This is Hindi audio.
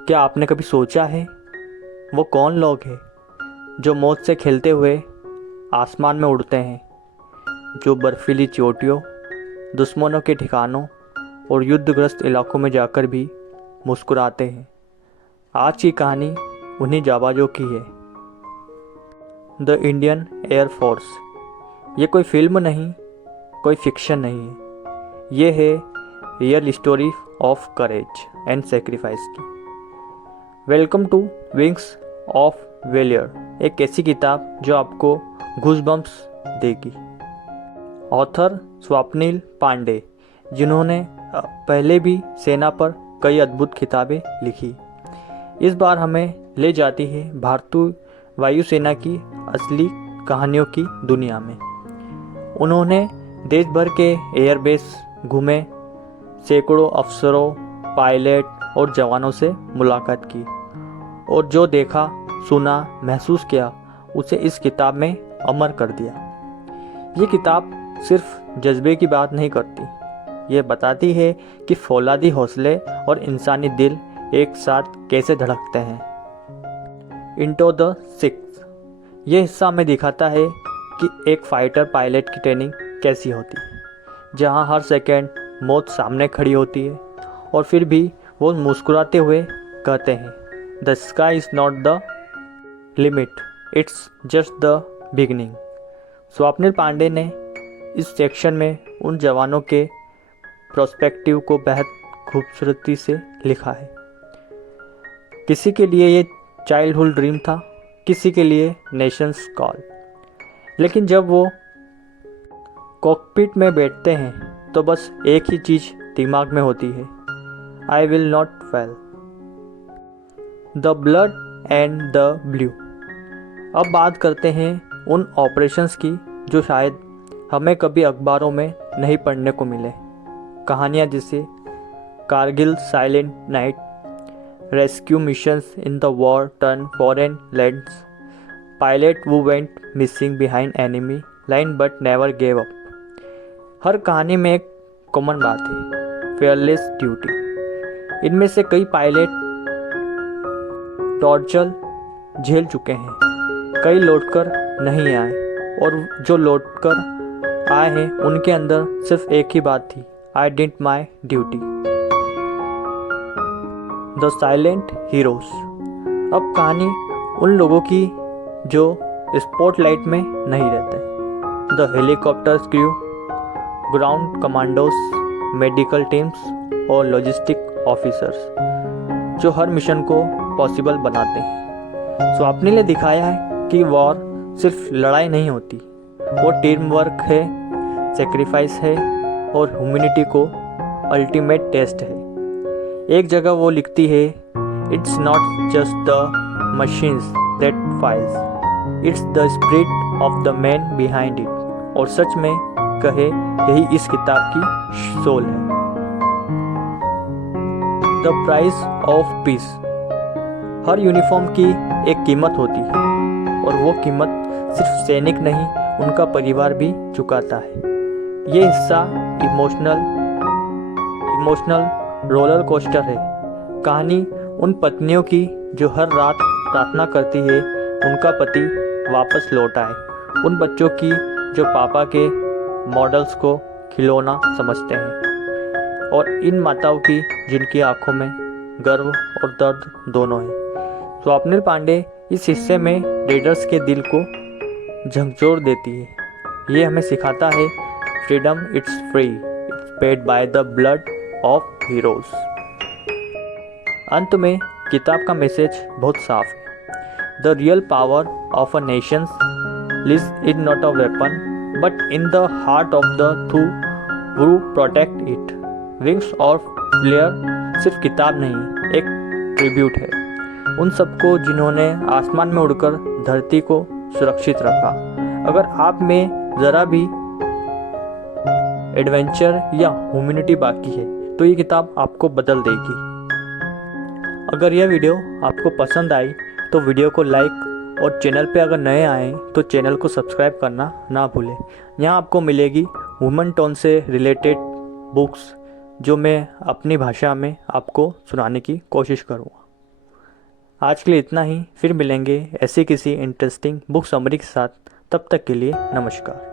क्या आपने कभी सोचा है वो कौन लोग हैं जो मौत से खेलते हुए आसमान में उड़ते हैं, जो बर्फीली चोटियों, दुश्मनों के ठिकानों और युद्धग्रस्त इलाकों में जाकर भी मुस्कुराते हैं। आज की कहानी उन्हीं जाबाजों की है। The Indian air force. ये कोई फिल्म नहीं, कोई फिक्शन नहीं है। ये है real story of courage and sacrifice की। वेलकम टू विंग्स ऑफ वेलियर, एक ऐसी किताब जो आपको गूज़बम्प्स देगी। ऑथर स्वप्निल पांडे, जिन्होंने पहले भी सेना पर कई अद्भुत किताबें लिखी, इस बार हमें ले जाती है भारतीय वायुसेना की असली कहानियों की दुनिया में। उन्होंने देश भर के एयरबेस घूमे, सैकड़ों अफसरों, पायलट और जवानों से मुलाकात की और जो देखा, सुना, महसूस किया, उसे इस किताब में अमर कर दिया। ये किताब सिर्फ जज्बे की बात नहीं करती, ये बताती है कि फौलादी हौसले और इंसानी दिल एक साथ कैसे धड़कते हैं। इनटू द सिक्स, ये हिस्सा हमें दिखाता है कि एक फाइटर पायलट की ट्रेनिंग कैसी होती है, जहां हर सेकंड मौत सामने खड़ी होती है और फिर भी वो मुस्कुराते हुए कहते हैं, the sky is not the limit, it's just the beginning. Swapnil Pandey ने इस सेक्शन में उन जवानों के प्रोस्पेक्टिव को बेहद खूबसूरती से लिखा है। किसी के लिए ये चाइल्डहुड ड्रीम था, किसी के लिए नेशंस कॉल। लेकिन जब वो कॉकपिट में बैठते हैं तो बस एक ही चीज़ दिमाग में होती है, I will not fail, the blood and the blue. अब बात करते हैं उन ऑपरेशंस की जो शायद हमें कभी अखबारों में नहीं पढ़ने को मिले। कहानियाँ जैसे Kargil silent night, rescue missions in the war turn foreign lands, pilot who went missing behind enemy line but never gave up. हर कहानी में एक कॉमन बात है, फेयरलेस ड्यूटी। इनमें से कई पायलट टॉर्चर झेल चुके हैं, कई लौटकर नहीं आए और जो लौटकर आए हैं उनके अंदर सिर्फ एक ही बात थी, I did my duty. The silent heroes. अब कहानी उन लोगों की जो स्पॉटलाइट में नहीं रहते, the helicopter crew, ground commandos, medical teams और लॉजिस्टिक ऑफिसर्स जो हर मिशन को पॉसिबल बनाते हैं। स्वप्निल ने दिखाया है कि वॉर सिर्फ लड़ाई नहीं होती, वो टीम वर्क है, सेक्रीफाइस है और ह्यूमैनिटी को अल्टीमेट टेस्ट है। एक जगह वो लिखती है, it's not just the machines that files, it's the spirit of the man behind it. और सच में कहे, यही इस किताब की सोल है। The price of peace. Her uniform की एक कीमत होती है और वो कीमत सिर्फ सैनिक नहीं, उनका परिवार भी चुकाता है। ये हिस्सा इमोशनल रोलर कोस्टर है। कहानी उन पत्नियों की जो हर रात प्रार्थना करती है उनका पति वापस लौट आए, उन बच्चों की जो पापा के मॉडल्स को खिलौना समझते हैं, और इन माताओं की जिनकी आंखों में गर्व और दर्द दोनों है। स्वप्निल पांडे इस हिस्से में रीडर्स के दिल को झकझोर देती है। ये हमें सिखाता है, freedom it's free, it's paid by the blood of heroes. अंत में किताब का मैसेज बहुत साफ है, the real power of a nation lives in not a weapon but in the heart of the who protect it. Wings of valour सिर्फ किताब नहीं, एक ट्रिब्यूट है उन सबको जिन्होंने आसमान में उड़कर धरती को सुरक्षित रखा। अगर आप में ज़रा भी एडवेंचर या ह्यूमैनिटी बाकी है तो ये किताब आपको बदल देगी। अगर यह वीडियो आपको पसंद आई तो वीडियो को लाइक और चैनल पे अगर नए आए तो चैनल को सब्सक्राइब करना ना भूलें। यहाँ आपको मिलेगी वुमेन टोन से रिलेटेड बुक्स जो मैं अपनी भाषा में आपको सुनाने की कोशिश करूँगा। आज के लिए इतना ही, फिर मिलेंगे ऐसी किसी इंटरेस्टिंग बुक समरी के साथ। तब तक के लिए नमस्कार।